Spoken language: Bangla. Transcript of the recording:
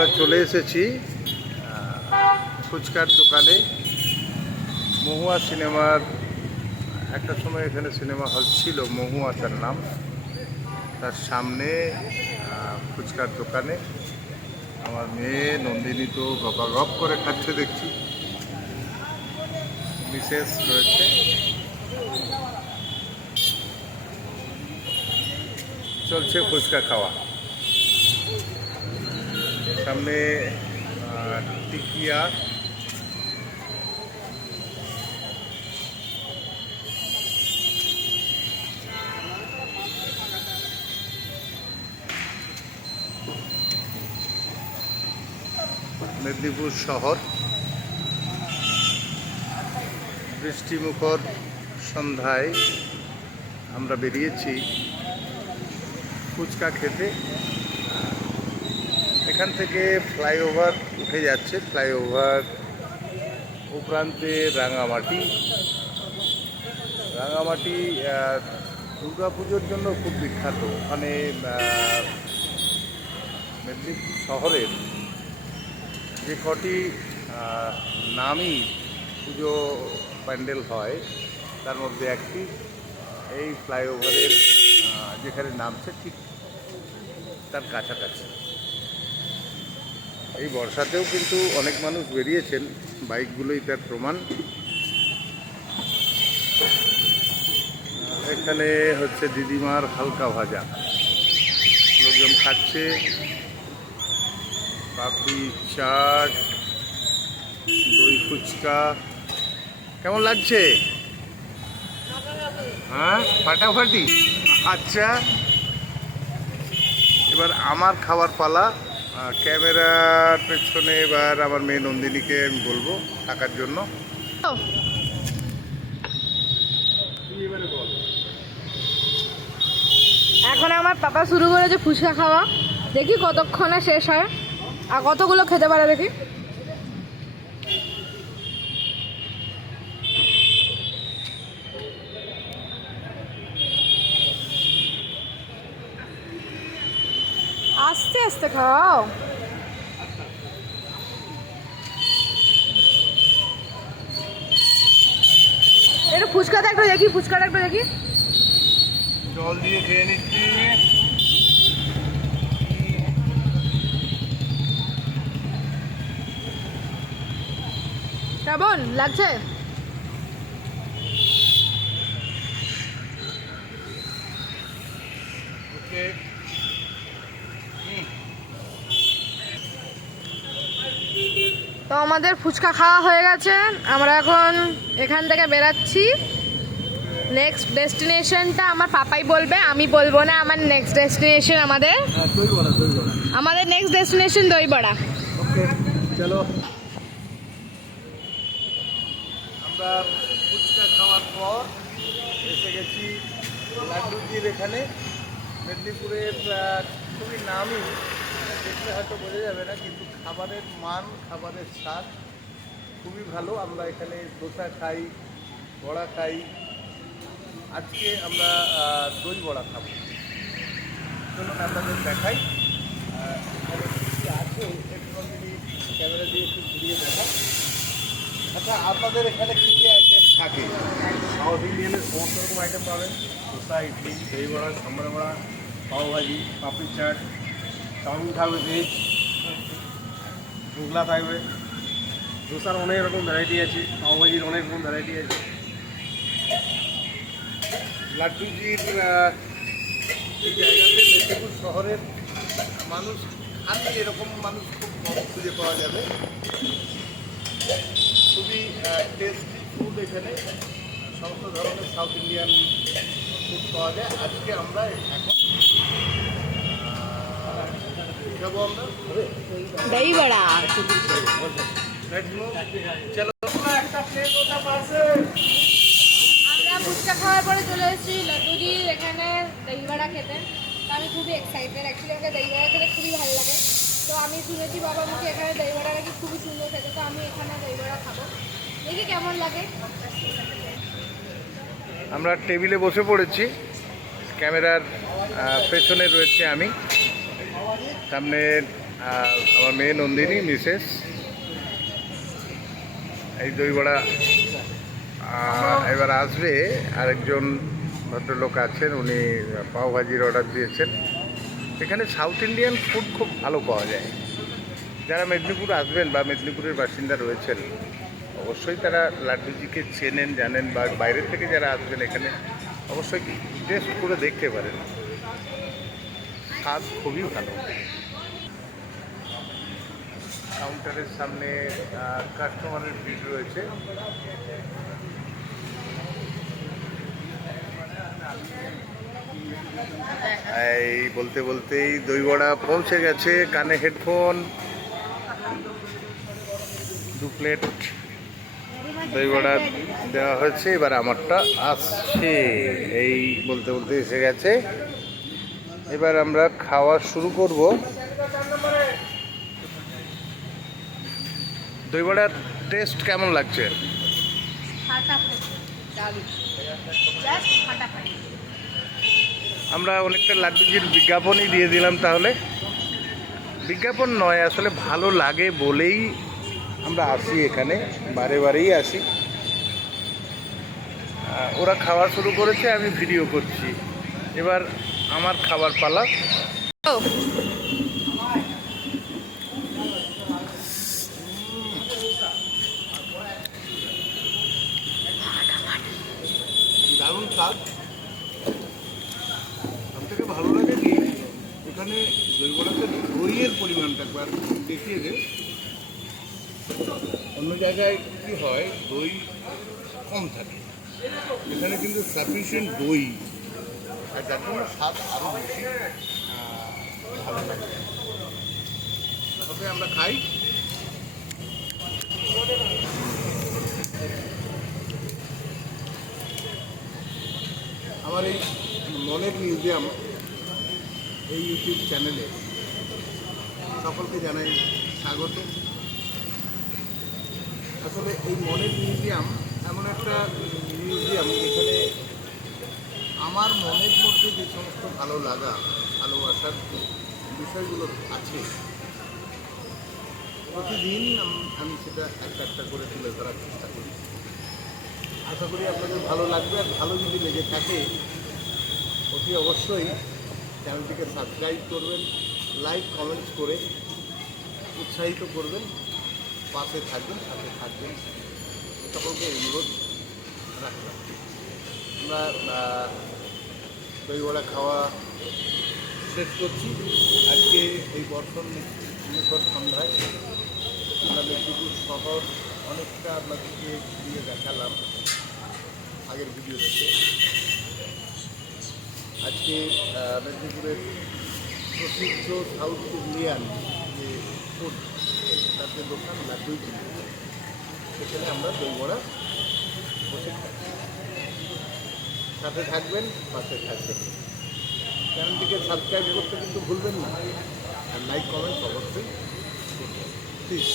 আমরা চলে এসেছি ফুচকার দোকানে। মহুয়া সিনেমার একটা সময় এখানে সিনেমা হল ছিল, মহুয়া তার নাম। তার সামনে ফুচকার দোকানে আমার মেয়ে নন্দিনী তো গপাগপ করে খাচ্ছে দেখছি, মিসেস রয়েছে। চলছে ফুচকা খাওয়া। সামনে টিকিয়া, মেদিনীপুর শহর, বৃষ্টিমুখর সন্ধ্যায় আমরা বেরিয়েছি ফুচকা খেতে। এখান থেকে ফ্লাইওভার উঠে যাচ্ছে, ফ্লাইওভার উপরান্তে রাঙামাটি। রাঙামাটি দুর্গা পুজোর জন্য খুব বিখ্যাত। ওখানে মেদিনীপুর শহরের যে কটি নামী পুজো প্যান্ডেল হয় তার মধ্যে একটি এই ফ্লাইওভারের যেখানে নামছে ঠিক তার কাছাকাছি। এই বর্ষাতেও কিন্তু অনেক মানুষ বেরিয়েছেন, বাইকগুলোই তার প্রমাণ। এখানে হচ্ছে দিদিমার হালকা ভাজা, লোকজন খাচ্ছে। পাপড়ি চাট, দই ফুচকা, কেমন লাগছে? হ্যাঁ, ফাটাফাটি। আচ্ছা, এবার আমার খাবার পালা। ক্যামেরার পেছনে এবার আমার মেয়ে নন্দিনীকে আমি বলবো থাকার জন্য। এখন আমার পাপা শুরু করেছে ফুচকা খাওয়া, দেখি কতক্ষণে শেষ হয় আর কতগুলো খেতে পারে দেখি। আস্তে আস্তে খাও। এটা ফুচকাটা একটু দেখি, ফুচকাটা একটু দেখি। জল দিয়ে খেয়ে নিচ্ছি। কেমন লাগছে? ওকে। তো আমাদের ফুচকা খাওয়া হয়ে গেছে, আমরা এখন এখান থেকে বেরাচ্ছি। নেক্সট ডেস্টিনেশনটা আমার পাপাই বলবে, আমি বলবো না। আমার নেক্সট ডেস্টিনেশন আমাদের নেক্সট ডেস্টিনেশন দইবড়া। ওকে, চলো। আমরা ফুচকা খাওয়ার পর এসে গেছি লাড্ডুজির এখানে। মেদিনীপুরের খুবই নামই, দেখলে হয়তো বোঝা যাবে না, কিন্তু খাবারের মান, খাবারের স্বাদ খুবই ভালো। আমরা এখানে ধোসা খাই, বড়া খাই। আজকে আমরা দই বড়া খাবো। চলুন আপনাদের দেখাই এখানে কী আছে, একটু যদি ক্যামেরা দিয়ে একটু ঘুরিয়ে দেখা। আচ্ছা, আপনাদের এখানে কী কী আইটেম থাকে? সাউথ ইন্ডিয়ানের সমস্ত রকম আইটেম পাবেন। ধোসা, ইডলি, দই বড়া, সাম্বার বড়া, পাওভাজি, পাপড়ি চাট, চাউমিন থাকবে, ভেজ, ঢোকলা থাকবে। ধোসার অনেক রকম ভ্যারাইটি আছে, পাওভাজির অনেক রকম ভ্যারাইটি আছে। লাড্ডুজির এই জায়গাতে মেদিনীপুর শহরের মানুষ খালি এরকম মানুষ খুব কম খুঁজে পাওয়া যাবে। খুবই টেস্টি ফুড এখানে, সমস্ত ধরনের সাউথ ইন্ডিয়ান ফুড পাওয়া যায়। আজকে আমরা এখন খাবো আমরা দইবড়া। চলো একটা প্লেট ওটা পাশে। আমরা ফুচকা খাওয়ার পরে চলে এসেছি লাড্ডুজি এখানে দইবড়া খেতে। তো আমি খুবই এক্সাইটেড, অ্যাকচুয়ালি আমাকে দইবড়া খেতে খুবই ভালো লাগে। তো আমি শুনেছি বাবা মুখে এখানে দইবড়া নাকি খুবই সুন্দর খেতে, তো আমি এখানে দইবড়া খাবো, দেখি কেমন লাগে। আমরা টেবিলে বসে পড়েছি, ক্যামেরার পেছনে রয়েছে আমি, সামনে আমার মেয়ে নন্দিনী মিসেস এই দই বড়া এবার আসবে। আরেকজন ভদ্রলোক আছেন, উনি পাওভাজির অর্ডার দিয়েছেন। এখানে সাউথ ইন্ডিয়ান ফুড খুব ভালো পাওয়া যায়। যারা মেদিনীপুর আসবেন বা মেদিনীপুরের বাসিন্দা রয়েছেন অবশ্যই তারা লাড্ডুজিকে চেনেন, জানেন, বা বাইরের থেকে যারা আসবেন এখানে অবশ্যই টেস্ট করে দেখতে পারেন। স্বাদ খুবই ভালো। কাউন্টারের সামনে কাস্টমারের ভিড় রয়েছে। এই বলতে বলতেই দই বড়া পৌঁছে গেছে। কানে হেডফোন, 2 প্লেট দই বড়া দেওয়া হয়েছে। এবার আমারটা আসছে। এই বলতে বলতে এসে গেছে। এবার আমরা খাওয়া শুরু করব। দই বড়ার টেস্ট কেমন লাগছে? আমরা অনেকটা লাড্ডুজির বিজ্ঞাপনই দিয়ে দিলাম তাহলে। বিজ্ঞাপন নয়, আসলে ভালো লাগে বলেই আমরা আসি এখানে, বারে বারেই আসি। ওরা খাওয়া শুরু করেছে, আমি ভিডিও করছি। এবার আমার খাবার পালা। দারুণ স্বাদ। সব থেকে ভালো লাগে কি এখানে দই বড়াতে দইয়ের পরিমাণটা একবার দেখিয়ে দেয়। অন্য জায়গায় কি হয় দই কম থাকে, এখানে কিন্তু সাফিসিয়েন্ট দই, আর যার জন্য স্বাদ আরও বেশি ভালো লাগে। তবে আমরা খাই। আমার এই মনের মিউজিয়াম এই ইউটিউব চ্যানেলে সকলকে জানাই স্বাগত। আসলে এই মনের মিউজিয়াম এমন একটা মিউজিয়াম যেখানে আমার মনের মধ্যে যে সমস্ত ভালো লাগা, ভালোবাসার বিষয়গুলো আছে প্রতিদিন আমি সেটা একটা একটা করে তুলে ধরার চেষ্টা করি। আশা করি আপনাদের ভালো লাগবে। আর ভালো যদি লেগে থাকে অতি অবশ্যই চ্যানেলটিকে সাবস্ক্রাইব করবেন, লাইক কমেন্টস করে উৎসাহিত করবেন, পাশে থাকবেন, সাথে থাকবেন, সকলকে অনুরোধ রাখলাম। আমরা দই বড়া খাওয়া শেষ করছি আজকে এই বর্ষণ মুখর সন্ধ্যায়। আমরা মেদিনীপুর শহর অনেকটা আপনাদেরকে দিয়ে দেখালাম আগের ভিডিও থেকে। আজকে মেদিনীপুরের প্রসিদ্ধ সাউথ ইন্ডিয়ান যে ফুড তার যে দোকান লাড্ডুজি, সেখানে আমরা দই বড়া বসে খাচ্ছি। সাথে থাকবেন, পাশে থাকবেন। চ্যানেলটিকে সাবস্ক্রাইব করতে কিন্তু ভুলবেন না, আর লাইক কমেন্ট অবশ্যই করবেন প্লিজ।